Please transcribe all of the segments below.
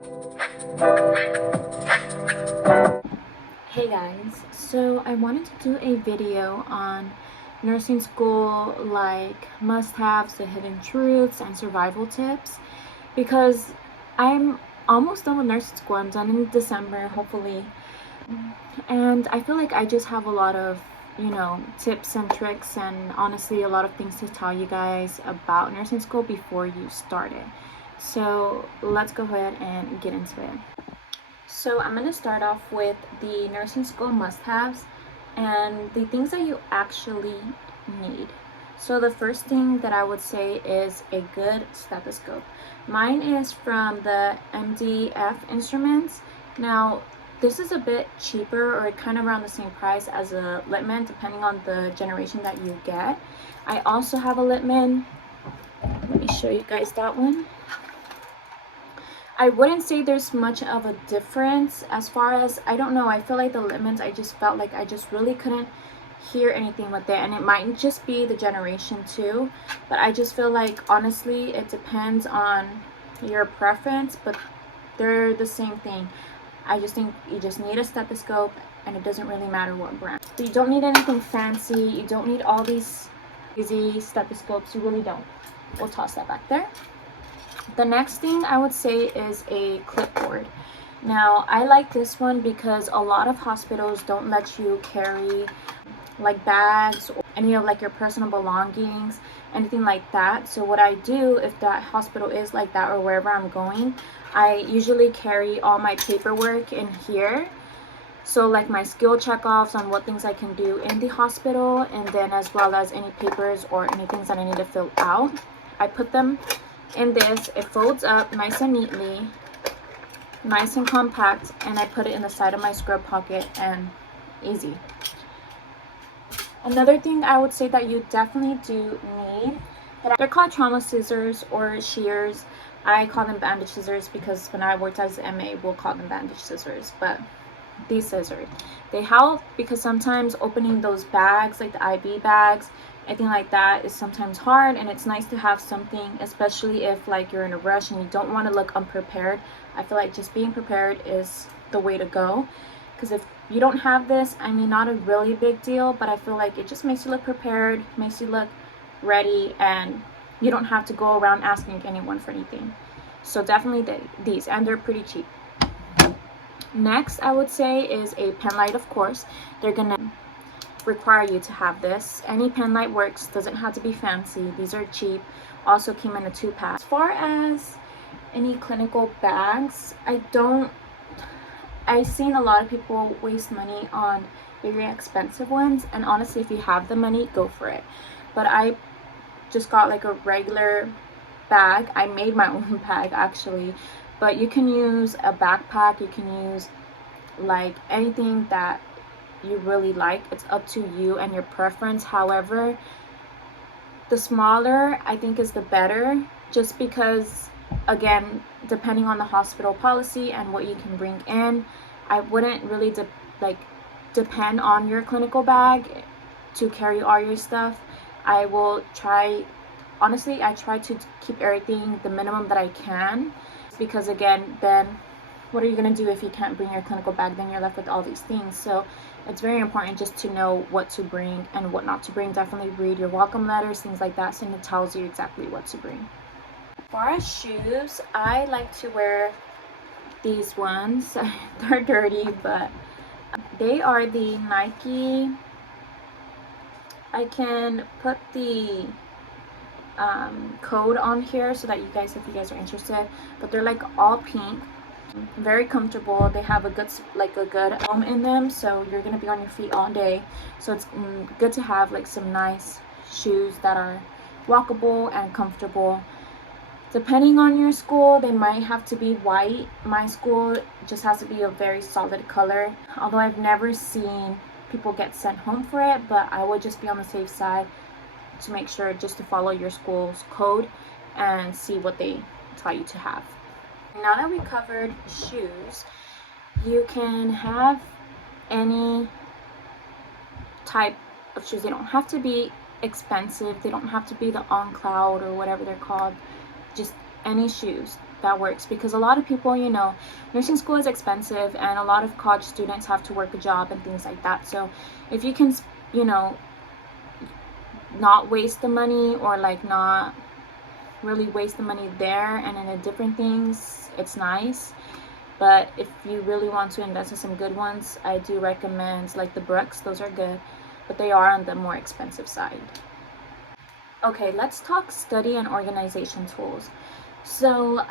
Hey guys, so I wanted to do a video on nursing school, like must-haves, the hidden truths, and survival tips, because I'm almost done with nursing school. I'm done in December, hopefully, and I feel like I just have a lot of, tips and tricks, and honestly a lot of things to tell you guys about nursing school before you start it. So let's go ahead and get into it. So I'm going to start off with the nursing school must-haves and the things that you actually need. So the first thing that I would say is a good stethoscope. Mine is from the MDF Instruments. Now this is a bit cheaper, or kind of around the same price as a Littman, depending on the generation that you get. I also have a Littman. Let me show you guys that one. I wouldn't say there's much of a difference as far as, I don't know, I feel like the Littmans, I just felt like I just really couldn't hear anything with it, and it might just be the generation too, but I just feel like honestly it depends on your preference, but they're the same thing. I just think you just need a stethoscope, and it doesn't really matter what brand. So you don't need anything fancy, you don't need all these crazy stethoscopes, you really don't. We'll toss that back there. The next thing I would say is a clipboard. Now I like this one because a lot of hospitals don't let you carry like bags or any of like your personal belongings, anything like that. So what I do, if that hospital is like that or wherever I'm going, I usually carry all my paperwork in here. So like my skill checkoffs on what things I can do in the hospital, and then as well as any papers or any things that I need to fill out, I put them in this. It folds up nice and neatly, nice and compact, and I put it in the side of my scrub pocket, and easy. Another thing I would say that you definitely do need, they're called trauma scissors or shears. I call them bandage scissors because when I worked as an MA, we'll call them bandage scissors. But these scissors, they help because sometimes opening those bags, like the IV bags, anything like that, is sometimes hard, and it's nice to have something, especially if like you're in a rush and you don't want to look unprepared. I feel like just being prepared is the way to go, because if you don't have this, I mean, not a really big deal, but I feel like it just makes you look prepared, makes you look ready, and you don't have to go around asking anyone for anything. So definitely these, and they're pretty cheap. Next I would say is a pen light. Of course they're gonna require you to have this. Any pen light works, doesn't have to be fancy. These are cheap, also came in a 2-pack. As far as any clinical bags, I've seen a lot of people waste money on very expensive ones, and honestly if you have the money, go for it. But I just got like a regular bag. I made my own bag actually, but you can use a backpack, you can use like anything that you really like. It's up to you and your preference. However, the smaller I think is the better, just because again, depending on the hospital policy and what you can bring in, I wouldn't really depend on your clinical bag to carry all your stuff. I will try, honestly I try to keep everything the minimum that I can, because again, then what are you going to do if you can't bring your clinical bag? Then you're left with all these things. So it's very important just to know what to bring and what not to bring. Definitely read your welcome letters, things like that, so it tells you exactly what to bring. As far as shoes, I like to wear these ones. They're dirty, but they are the Nike. I can put the code on here so that you guys, if you guys are interested, but they're like all pink, very comfortable. They have a good foam in them, so you're gonna be on your feet all day, so it's good to have like some nice shoes that are walkable and comfortable. Depending on your school, they might have to be white. My school just has to be a very solid color, although I've never seen people get sent home for it, but I would just be on the safe side to make sure just to follow your school's code and see what they tell you to have. Now that we covered shoes, you can have any type of shoes. They don't have to be expensive, they don't have to be the On Cloud or whatever they're called, just any shoes. that works, because a lot of people, nursing school is expensive and a lot of college students have to work a job and things like that. So if you can, not waste the money, or like not really waste the money there and in a different things, it's nice. But if you really want to invest in some good ones, I do recommend like the Brooks. Those are good, but they are on the more expensive side. Okay, let's talk study and organization tools. So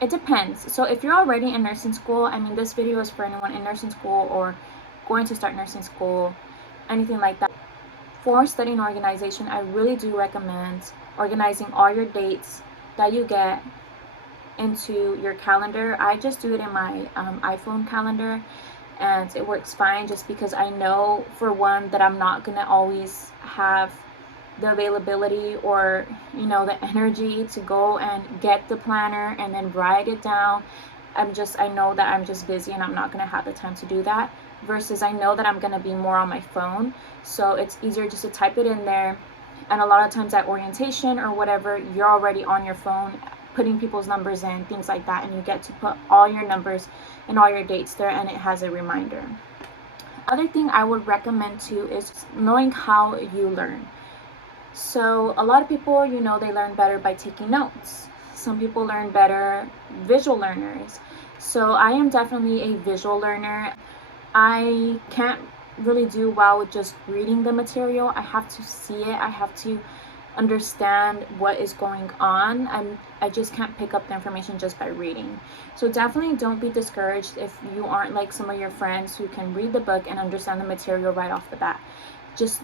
it depends. So if you're already in nursing school, I mean, this video is for anyone in nursing school or going to start nursing school, anything like that. For studying organization, I really do recommend organizing all your dates that you get into your calendar. I just do it in my iPhone calendar, and it works fine, just because I know, for one, that I'm not gonna always have the availability or the energy to go and get the planner and then write it down. I know that I'm just busy and I'm not gonna have the time to do that, versus I know that I'm gonna be more on my phone, so it's easier just to type it in there. And a lot of times at orientation or whatever, you're already on your phone putting people's numbers in, things like that, and you get to put all your numbers and all your dates there, and it has a reminder. Other thing I would recommend too is knowing how you learn. So a lot of people, they learn better by taking notes. Some people learn better, visual learners. So I am definitely a visual learner. I can't really do well with just reading the material. I have to see it. I have to understand what is going on. I just can't pick up the information just by reading. So definitely don't be discouraged if you aren't like some of your friends who can read the book and understand the material right off the bat. Just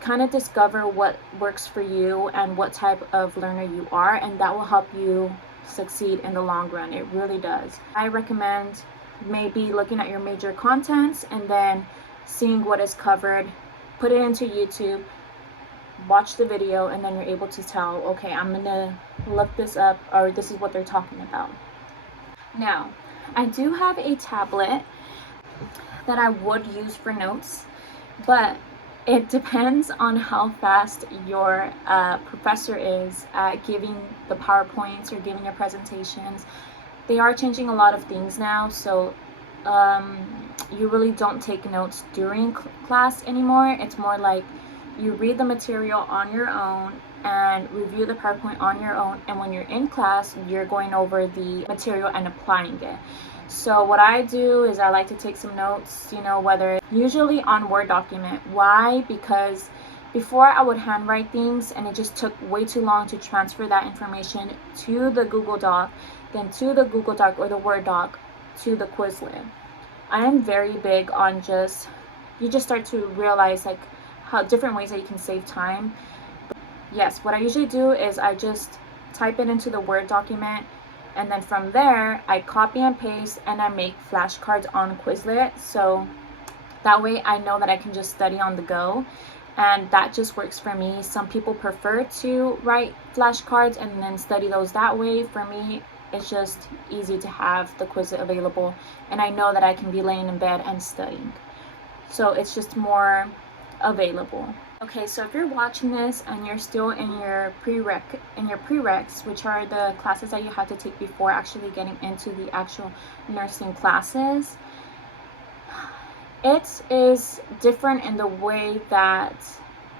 kind of discover what works for you and what type of learner you are, and that will help you succeed in the long run. It really does. I recommend maybe looking at your major contents and then seeing what is covered, put it into YouTube, watch the video, and then you're able to tell, okay, I'm gonna look this up, or this is what they're talking about. Now, I do have a tablet that I would use for notes, but it depends on how fast your professor is at giving the PowerPoints or giving your presentations. They are changing a lot of things now, so you really don't take notes during class anymore. It's more like you read the material on your own and review the PowerPoint on your own, and when you're in class, you're going over the material and applying it. So what I do is I like to take some notes, whether usually on Word document. Why? Because before I would handwrite things and it just took way too long to transfer that information to the Google Doc, then to the Google Doc or the Word doc to the Quizlet. I am very big on you just start to realize like how different ways that you can save time. But yes, what I usually do is I just type it into the Word document, and then from there I copy and paste and I make flashcards on Quizlet, so that way I know that I can just study on the go, and that just works for me. Some people prefer to write flashcards and then study those that way. For me, it's just easy to have the Quizlet available, and I know that I can be laying in bed and studying, so it's just more available. Okay, so if you're watching this and you're still in your prereqs, which are the classes that you have to take before actually getting into the actual nursing classes, it is different in the way that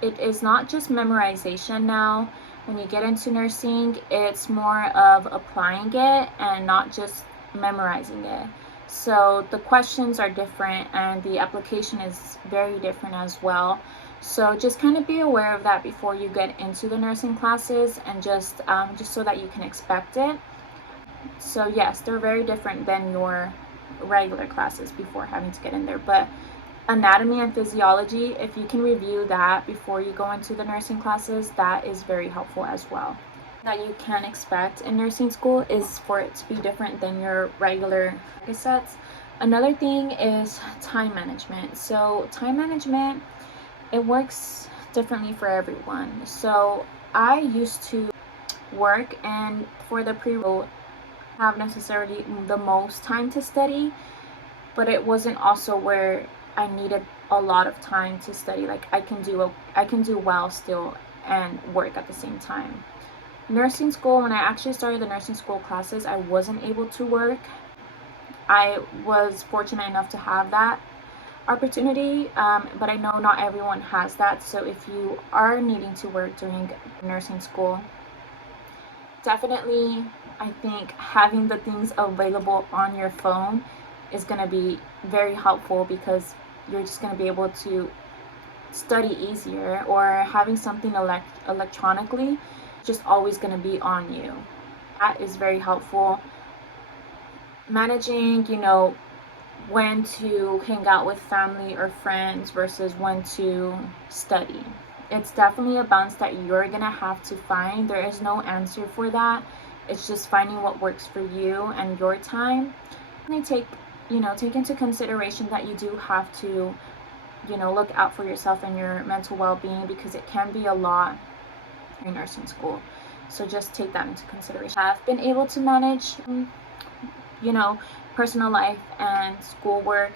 it is not just memorization now. When you get into nursing, it's more of applying it and not just memorizing it. So the questions are different and the application is very different as well. So just kind of be aware of that before you get into the nursing classes, and just so that you can expect it. So yes, they're very different than your regular classes before having to get in there. But anatomy and physiology, if you can review that before you go into the nursing classes, that is very helpful as well. That you can expect in nursing school is for it to be different than your regular sets. Another thing is time management. So time management, it works differently for everyone. So I used to work, and for the pre-roll have necessarily the most time to study, but it wasn't also where I needed a lot of time to study. Like I can do well still and work at the same time. nursing school, when I actually started the nursing school classes, I wasn't able to work. I was fortunate enough to have that opportunity, but I know not everyone has that. So if you are needing to work during nursing school, definitely I think having the things available on your phone is going to be very helpful, because you're just going to be able to study easier, or having something electronically just always going to be on you. That is very helpful. Managing, when to hang out with family or friends versus when to study. It's definitely a balance that you're gonna have to find. There is no answer for that. It's just finding what works for you and your time. And take into consideration that you do have to, look out for yourself and your mental well-being, because it can be a lot in nursing school. So just take that into consideration. I've been able to manage, personal life and schoolwork,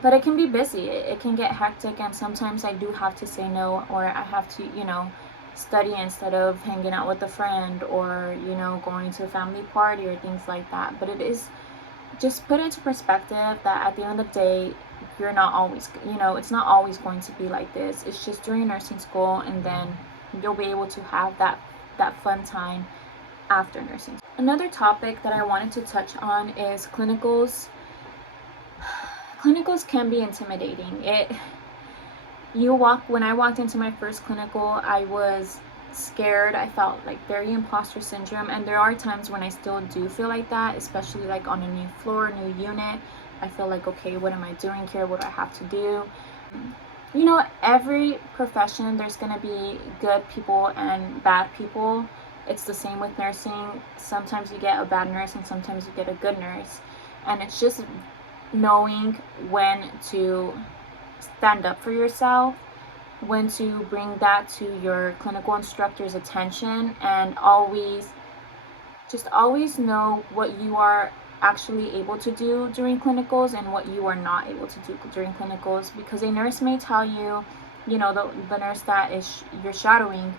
but it can be busy. It can get hectic, and sometimes I do have to say no, or I have to, study instead of hanging out with a friend, or, going to a family party or things like that. But it is just put into perspective that at the end of the day, you're not always, it's not always going to be like this. It's just during nursing school, and then you'll be able to have that fun time after nursing. Another topic that I wanted to touch on is clinicals. Clinicals can be intimidating. When I walked into my first clinical, I was scared. I felt like very imposter syndrome, and there are times when I still do feel like that, especially like on a new floor, new unit. I feel like, okay, what am I doing here? What do I have to do? Every profession, there's going to be good people and bad people. It's the same with nursing. Sometimes you get a bad nurse and sometimes you get a good nurse. And it's just knowing when to stand up for yourself, when to bring that to your clinical instructor's attention, and always know what you are actually able to do during clinicals and what you are not able to do during clinicals. Because a nurse may tell you, the nurse that you're shadowing,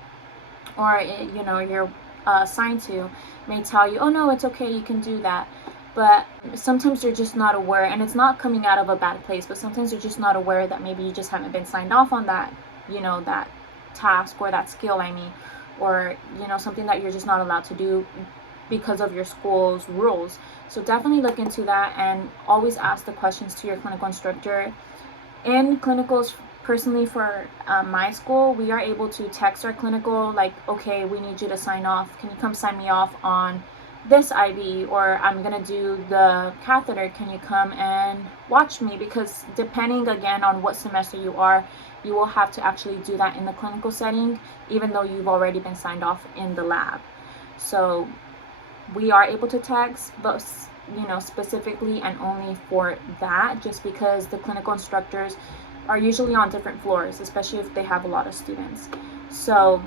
or you're assigned to, may tell you, oh no, it's okay, you can do that. But sometimes you're just not aware, and it's not coming out of a bad place, but sometimes you're just not aware that maybe you just haven't been signed off on that, that task or that skill, or something that you're just not allowed to do because of your school's rules. So definitely look into that, and always ask the questions to your clinical instructor. In clinicals, personally for my school, we are able to text our clinical, like, okay, we need you to sign off. Can you come sign me off on this IV, or I'm gonna do the catheter, can you come and watch me? Because depending again on what semester you are, you will have to actually do that in the clinical setting, even though you've already been signed off in the lab. So we are able to text, but specifically and only for that, just because the clinical instructors are usually on different floors, especially if they have a lot of students. So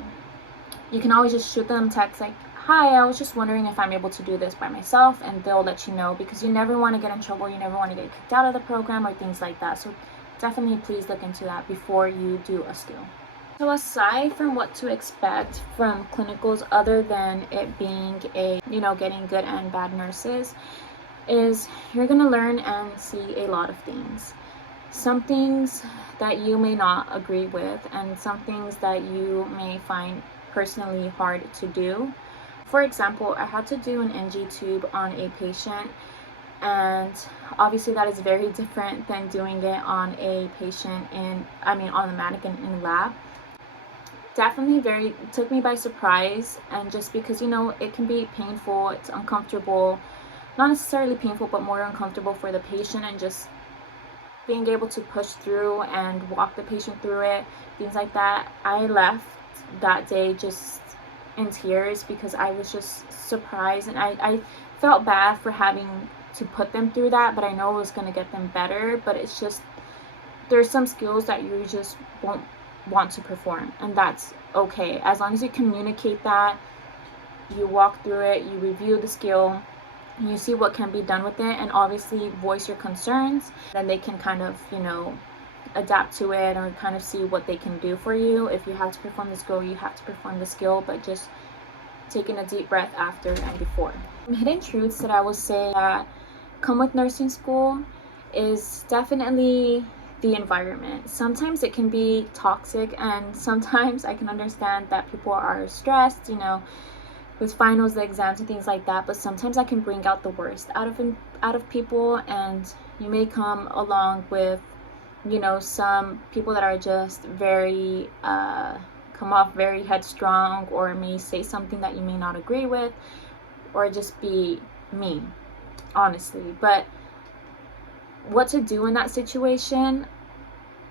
you can always just shoot them text like, hi, I was just wondering if I'm able to do this by myself, and they'll let you know, because you never want to get in trouble, you never want to get kicked out of the program or things like that. So definitely please look into that before you do a skill. So aside from what to expect from clinicals, other than it being getting good and bad nurses, is you're going to learn and see a lot of things. Some things that you may not agree with, and some things that you may find personally hard to do. For example, I had to do an NG tube on a patient, and obviously that is very different than doing it on a patient on the mannequin in lab. Definitely took me by surprise, and just because it can be painful, it's uncomfortable, not necessarily painful, but more uncomfortable for the patient, and just being able to push through and walk the patient through it, things like that. I left that day just in tears, because I was just surprised, and I felt bad for having to put them through that, but I know it was going to get them better. But it's just, there's some skills that you just won't want to perform, and that's okay, as long as you communicate that, you walk through it, you review the skill, you see what can be done with it, and obviously voice your concerns. Then they can kind of adapt to it, or kind of see what they can do for you. If you have to perform the skill, you have to perform the skill, but just taking a deep breath after and before. Hidden truths that I will say that come with nursing school is definitely the environment. Sometimes it can be toxic, and sometimes I can understand that people are stressed, with finals, the exams, and things like that. But sometimes I can bring out the worst out of people, and you may come along with, some people that are just very come off very headstrong, or may say something that you may not agree with, or just be mean, honestly. But what to do in that situation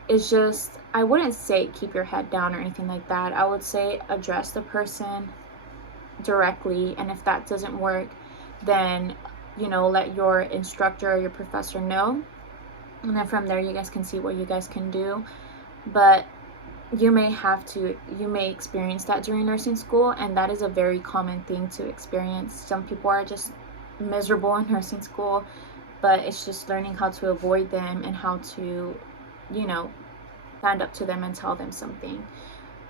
is just, I wouldn't say keep your head down or anything like that. I would say address the person directly, and if that doesn't work, then let your instructor or your professor know, and then from there you guys can see what you guys can do. But you may experience that during nursing school, and that is a very common thing to experience. Some people are just miserable in nursing school, but it's just learning how to avoid them and how to stand up to them and tell them something.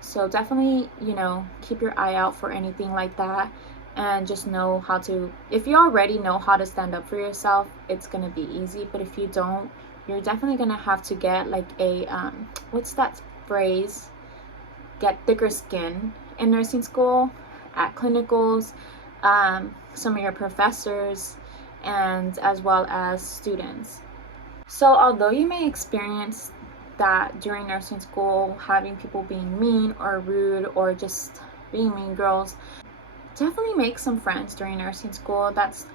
So definitely, keep your eye out for anything like that, and just know how to, if you already know how to stand up for yourself, it's going to be easy. But if you don't, you're definitely going to have to get like a, what's that phrase? Get thicker skin in nursing school, at clinicals, some of your professors, and as well as students. So although you may experience that during nursing school, having people being mean or rude or just being mean girls, definitely make some friends during nursing school. That's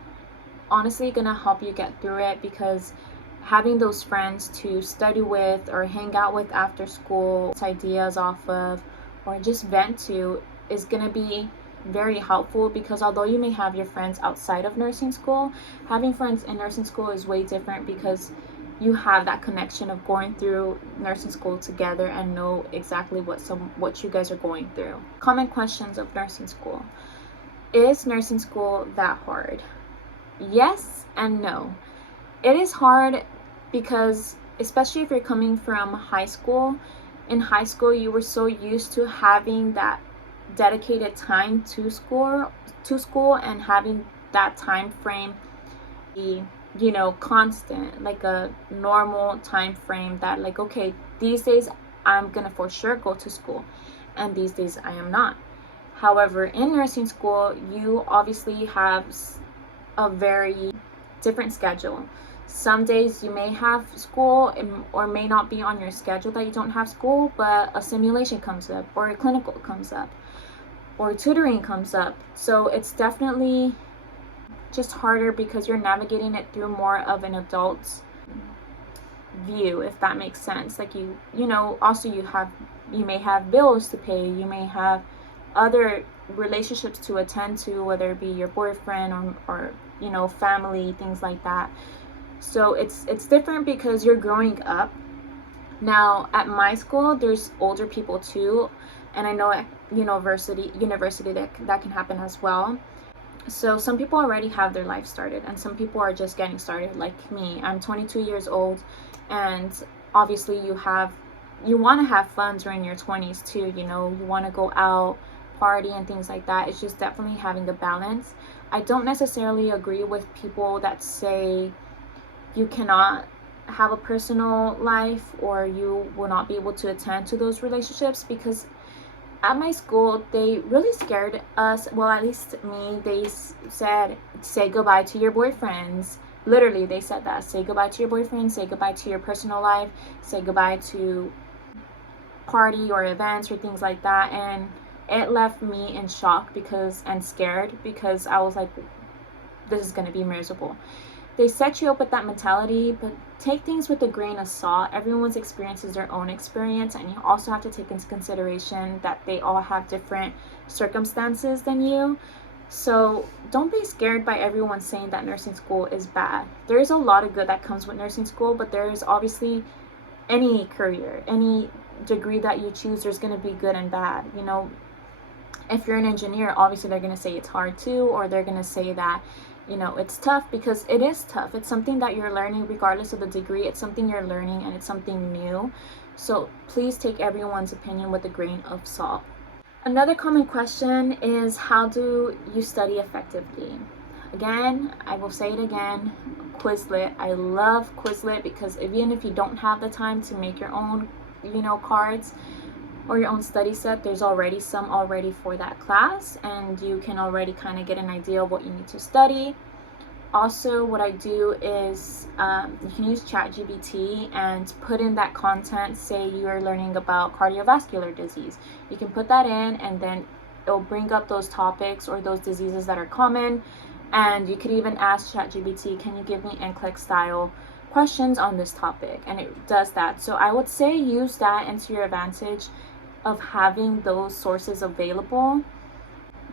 honestly gonna help you get through it, because having those friends to study with or hang out with after school, ideas off of, or just vent to, is gonna be very helpful. Because although you may have your friends outside of nursing school, having friends in nursing school is way different, because you have that connection of going through nursing school together and know exactly what you guys are going through. Common questions of nursing school. Is nursing school that hard? Yes and no. It is hard because, especially if you're coming from high school, in high school you were so used to having that dedicated time to school and having that time frame be constant, like a normal time frame, that like, okay, these days I'm gonna for sure go to school and these days I am not. However, in nursing school, you obviously have a very different schedule. Some days you may have school, or may not be on your schedule that you don't have school, but a simulation comes up, or a clinical comes up, or tutoring comes up. So it's definitely just harder, because you're navigating it through more of an adult's view, if that makes sense. Like also you may have bills to pay, you may have other relationships to attend to, whether it be your boyfriend or family, things like that. So it's different because you're growing up. Now at my school, there's older people too, and I know at university that can happen as well. So some people already have their life started, and some people are just getting started, like me. I'm 22 years old, and obviously you want to have fun during your 20s too. You want to go out, party, and things like that. It's just definitely having the balance. I don't necessarily agree with people that say you cannot have a personal life, or you will not be able to attend to those relationships, because at my school, they really scared us. Well, at least me. They said, say goodbye to your boyfriends. Literally, they said that. Say goodbye to your boyfriend. Say goodbye to your personal life. Say goodbye to party or events or things like that. And it left me in shock and scared, because I was like, this is going to be miserable. They set you up with that mentality, but take things with a grain of salt. Everyone's experience is their own experience, and you also have to take into consideration that they all have different circumstances than you. So don't be scared by everyone saying that nursing school is bad. There is a lot of good that comes with nursing school, but there is obviously any career, any degree that you choose, there's going to be good and bad. If you're an engineer, obviously they're going to say it's hard too, or they're going to say that it's tough, because it is tough. It's something that you're learning regardless of the degree. It's something you're learning, and it's something new. So please take everyone's opinion with a grain of salt. Another common question is, how do you study effectively? Again, I will say it again, Quizlet. I love Quizlet because even if you don't have the time to make your own, cards or your own study set, there's already some already for that class, and you can already kind of get an idea of what you need to study. Also, what I do is you can use ChatGPT and put in that content. Say you're learning about cardiovascular disease, you can put that in, and then it'll bring up those topics or those diseases that are common. And you could even ask ChatGPT, can you give me NCLEX style questions on this topic? And it does that. So I would say use that into your advantage of having those sources available.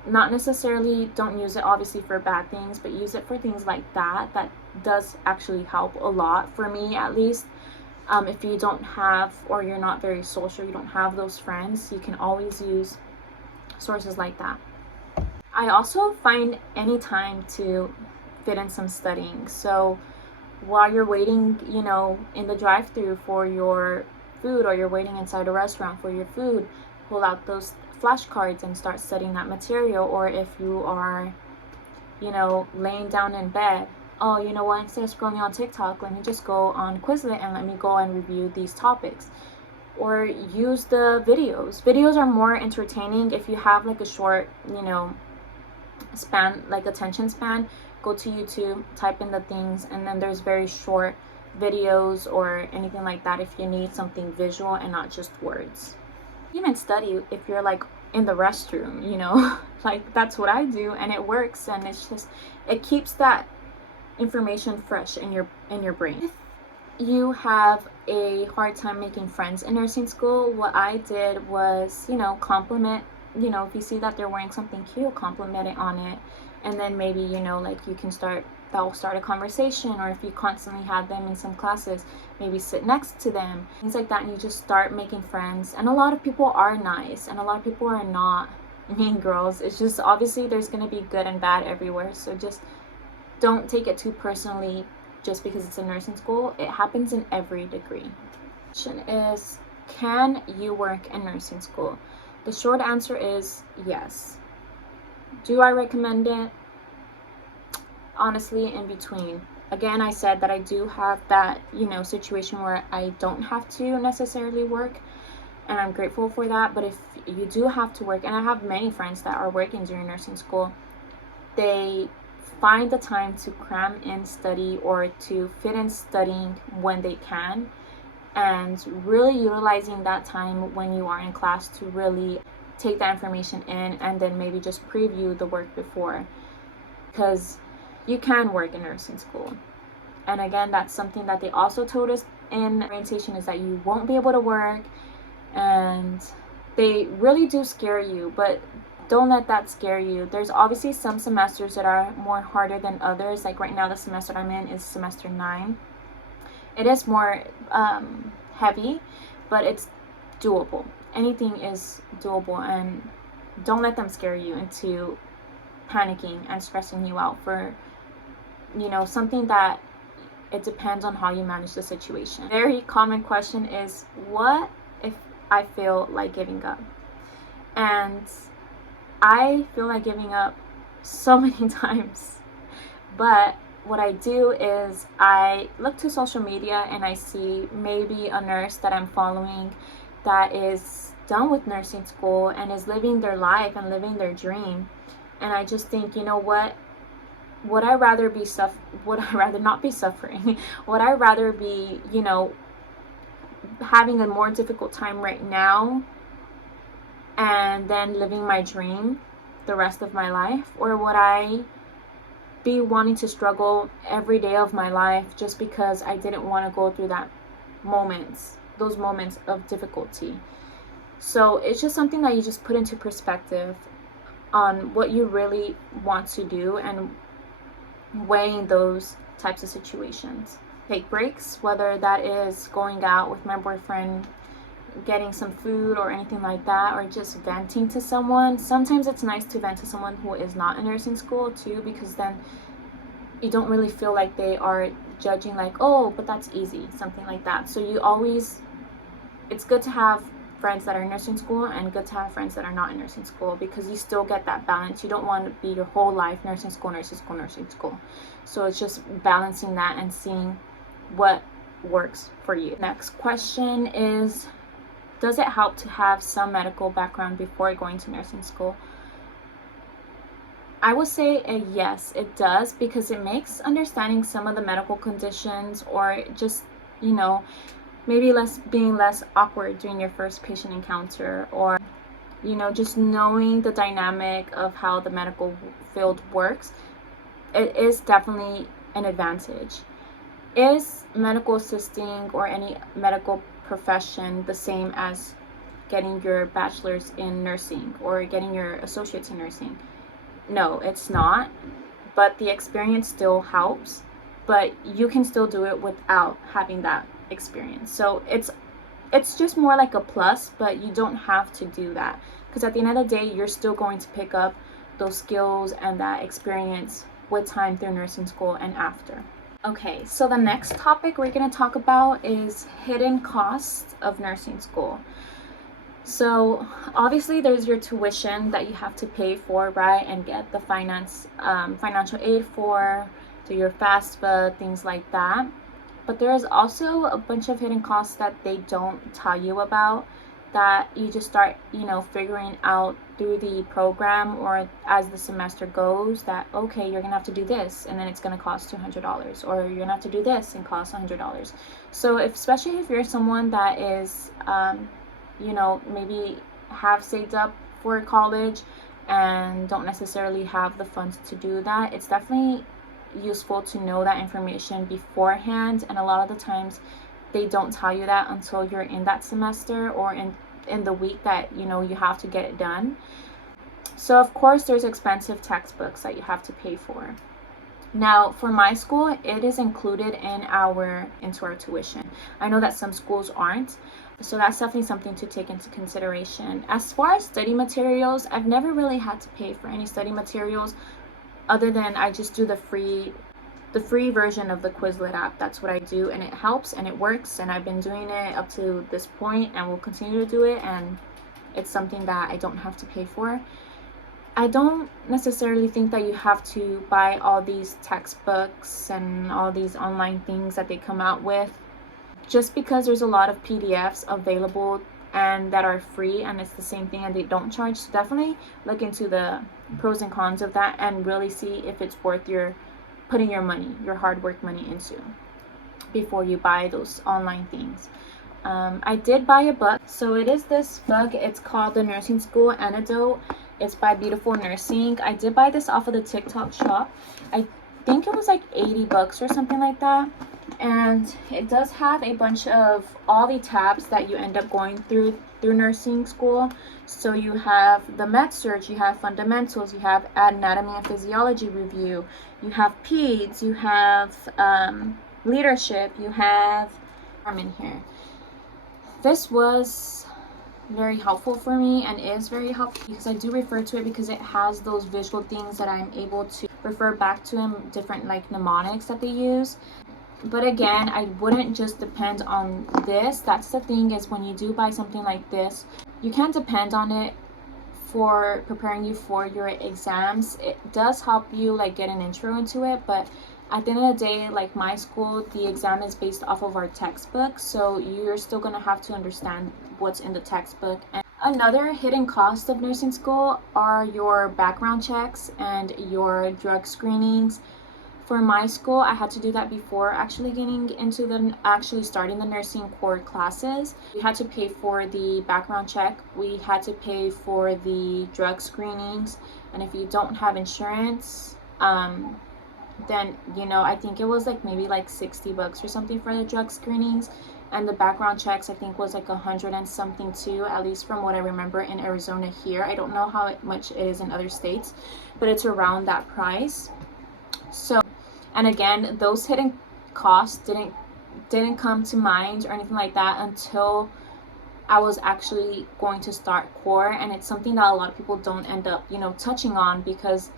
Not necessarily, don't use it obviously for bad things, but use it for things like that. That does actually help a lot, for me at least. If you don't have, or you're not very social, you don't have those friends, you can always use sources like that. I also find any time to fit in some studying. So while you're waiting, in the drive-thru for your food, or you're waiting inside a restaurant for your food, pull out those flashcards and start studying that material. Or if you are, laying down in bed, oh, you know what, instead of scrolling on TikTok, let me just go on Quizlet and let me go and review these topics. Or use the videos. Videos are more entertaining. If you have like a short, span, like attention span, go to YouTube, type in the things, and then there's very short videos or anything like that if you need something visual and not just words. Even study if you're like in the restroom, like that's what I do, and it works, and it keeps that information fresh in your brain. If you have a hard time making friends in nursing school, what I did was, compliment, if you see that they're wearing something cute, compliment it on it. And then maybe, like that will start a conversation. Or if you constantly have them in some classes, maybe sit next to them, things like that, and you just start making friends. And a lot of people are nice, and a lot of people are not mean girls. It's just, obviously there's going to be good and bad everywhere, so just don't take it too personally just because it's a nursing school. It happens in every degree. Question is, can you work in nursing school? The short answer is yes. Do I recommend it? Honestly, in between. Again, I said that I do have that, situation where I don't have to necessarily work, and I'm grateful for that. But if you do have to work, and I have many friends that are working during nursing school, they find the time to cram in study or to fit in studying when they can, and really utilizing that time when you are in class to really take that information in, and then maybe just preview the work before, because you can work in nursing school. And again, that's something that they also told us in orientation, is that you won't be able to work, and they really do scare you, but don't let that scare you. There's obviously some semesters that are more harder than others. Like right now, the semester I'm in is semester 9. It is more heavy, but it's doable. Anything is doable, and don't let them scare you into panicking and stressing you out for, something that it depends on how you manage the situation. Very common question is, what if I feel like giving up? And I feel like giving up so many times, but what I do is I look to social media and I see maybe a nurse that I'm following that is done with nursing school and is living their life and living their dream. And I just think, would I rather not be suffering? Would I rather be, having a more difficult time right now and then living my dream the rest of my life? Or would I be wanting to struggle every day of my life just because I didn't want to go through those moments of difficulty? So it's just something that you just put into perspective on what you really want to do, and weighing those types of situations. Take breaks, whether that is going out with my boyfriend, getting some food or anything like that, or just venting to someone. Sometimes it's nice to vent to someone who is not in nursing school too, because then you don't really feel like they are judging, like, oh, but that's easy, something like that. So it's good to have friends that are in nursing school and good to have friends that are not in nursing school, because you still get that balance. You don't want to be your whole life nursing school, nursing school, nursing school. So it's just balancing that and seeing what works for you. Next question is, does it help to have some medical background before going to nursing school? I would say a yes, it does, because it makes understanding some of the medical conditions, or just, you know, maybe being less awkward during your first patient encounter, or, you know, just knowing the dynamic of how the medical field works. It is definitely an advantage. Is medical assisting or any medical profession the same as getting your bachelor's in nursing or getting your associate's in nursing? No, it's not, but the experience still helps, but you can still do it without having that experience. So it's just more like a plus, but you don't have to do that, because at the end of the day, you're still going to pick up those skills and that experience with time through nursing school and after. Okay, so the next topic we're going to talk about is hidden costs of nursing school. So obviously there's your tuition that you have to pay for, right, and get the financial aid for, do your FAFSA, things like that. But there is also a bunch of hidden costs that they don't tell you about, that you just start, you know, figuring out through the program or as the semester goes, that okay, you're gonna have to do this and then it's gonna cost $200, or you're gonna have to do this and cost $100. So especially if you're someone that is you know, maybe have saved up for college and don't necessarily have the funds to do that, it's definitely useful to know that information beforehand. And a lot of the times they don't tell you that until you're in that semester or in the week that, you know, you have to get it done. So of course there's expensive textbooks that you have to pay for. Now for my school, it is included into our tuition. I know that some schools aren't, so that's definitely something to take into consideration. As far as study materials, I've never really had to pay for any study materials, other than I just do the free version of the Quizlet app. That's what I do, and it helps and it works, and I've been doing it up to this point and will continue to do it, and it's something that I don't have to pay for. I don't necessarily think that you have to buy all these textbooks and all these online things that they come out with, just because there's a lot of PDFs available and that are free, and it's the same thing and they don't charge. So definitely look into the pros and cons of that and really see if it's worth your putting your money, your hard work money into, before you buy those online things. I did buy a book. So it is this book. It's called The Nursing School Antidote. It's by Beautiful Nursing. I did buy this off of the TikTok shop. I think it was like 80 bucks or something like that. And it does have a bunch of all the tabs that you end up going through nursing school. So you have the med surg, you have fundamentals, you have anatomy and physiology review, you have peds, you have leadership, you have in here. This was very helpful for me and is very helpful because I do refer to it because it has those visual things that I'm able to refer back to in different like mnemonics that they use. But again, I wouldn't just depend on this. That's the thing, is when you do buy something like this, you can't depend on it for preparing you for your exams. It does help you like get an intro into it, but at the end of the day, like my school, the exam is based off of our textbook, so you're still going to have to understand what's in the textbook. And another hidden cost of nursing school are your background checks and your drug screenings. For my school, I had to do that before actually starting the nursing core classes. We had to pay for the background check, we had to pay for the drug screenings, and if you don't have insurance, then, you know, I think it was like maybe like 60 bucks or something for the drug screenings, and the background checks I think was like 100 and something too, at least from what I remember in Arizona here. I don't know how much it is in other states, but it's around that price. So, and again, those hidden costs didn't come to mind or anything like that until I was actually going to start core, and it's something that a lot of people don't end up, you know, touching on, because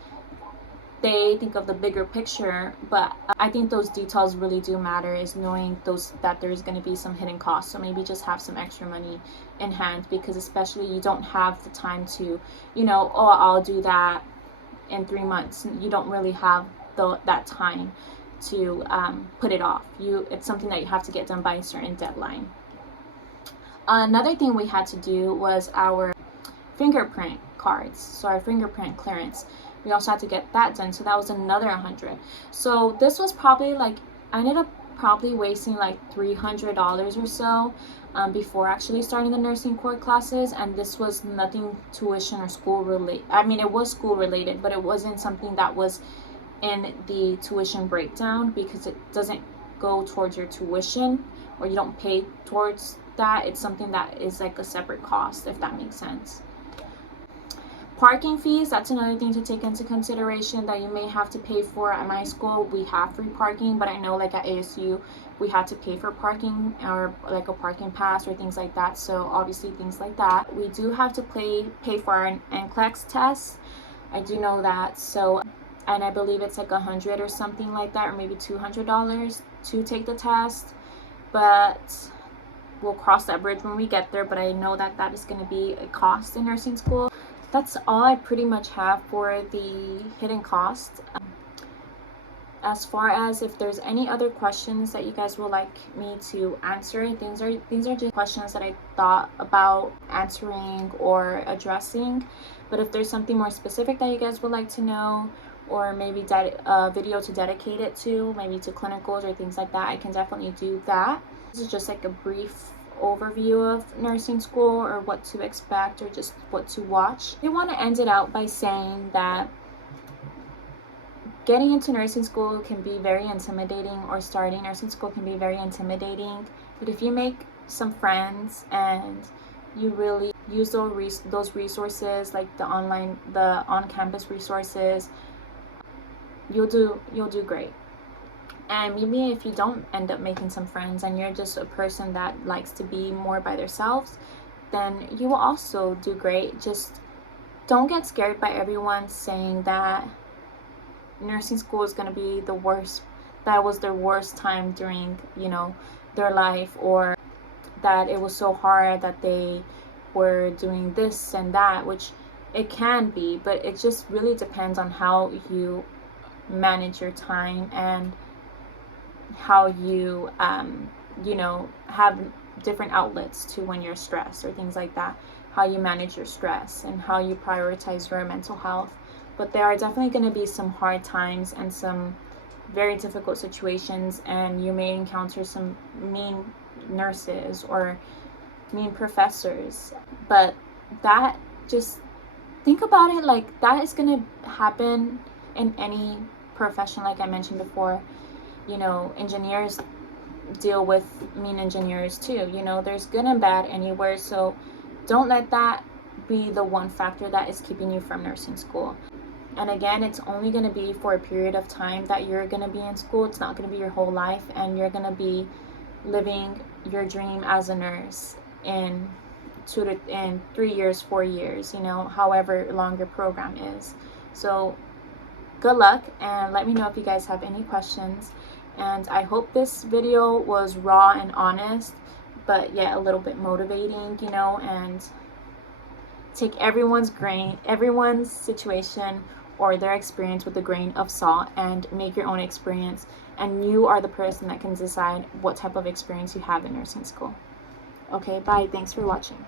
they think of the bigger picture, but I think those details really do matter, is knowing that there's going to be some hidden costs. So maybe just have some extra money in hand, because especially you don't have the time to, oh, I'll do that in 3 months. You don't really have that time to put it off. It's something that you have to get done by a certain deadline. Another thing we had to do was our fingerprint cards, so our fingerprint clearance. We also had to get that done, so that was another $100. So this was probably like, I ended up probably wasting like $300 or so before actually starting the nursing core classes. And this was nothing tuition or school related. I mean, it was school related, but it wasn't something that was in the tuition breakdown, because it doesn't go towards your tuition, or you don't pay towards that. It's something that is like a separate cost, if that makes sense. Parking fees, that's another thing to take into consideration that you may have to pay for. At my school, we have free parking, but I know like at ASU, we had to pay for parking, or like a parking pass or things like that. So obviously things like that. We do have to pay for our NCLEX test. I do know that. So, and I believe it's like $100 or something like that, or maybe $200 to take the test. But we'll cross that bridge when we get there. But I know that that is going to be a cost in nursing school. That's all I pretty much have for the hidden cost. As far as if there's any other questions that you guys would like me to answer, these are just questions that I thought about answering or addressing. But if there's something more specific that you guys would like to know, or maybe a video to dedicate it to, maybe to clinicals or things like that, I can definitely do that. This is just like a brief overview of nursing school, or what to expect, or just what to watch. I want to end it out by saying that getting into nursing school can be very intimidating, or starting nursing school can be very intimidating. But if you make some friends and you really use those resources, like the on-campus resources, you'll do great. And maybe if you don't end up making some friends, and you're just a person that likes to be more by themselves, then you will also do great. Just don't get scared by everyone saying that nursing school is going to be the worst, that was their worst time during, their life, or that it was so hard that they were doing this and that, which it can be, but it just really depends on how you manage your time, and how you have different outlets to when you're stressed, or things like that, how you manage your stress and how you prioritize your mental health. But there are definitely going to be some hard times and some very difficult situations, and you may encounter some mean nurses or mean professors. But that, just think about it like that is going to happen in any profession. Like I mentioned before, engineers deal with mean engineers too. There's good and bad anywhere. So don't let that be the one factor that is keeping you from nursing school. And again, it's only going to be for a period of time that you're going to be in school. It's not going to be your whole life, and you're going to be living your dream as a nurse in 3 years, 4 years, however long your program is. So good luck, and let me know if you guys have any questions. And I hope this video was raw and honest, but yet a little bit motivating, and take everyone's situation or their experience with a grain of salt, and make your own experience. And you are the person that can decide what type of experience you have in nursing school. Okay, bye. Thanks for watching.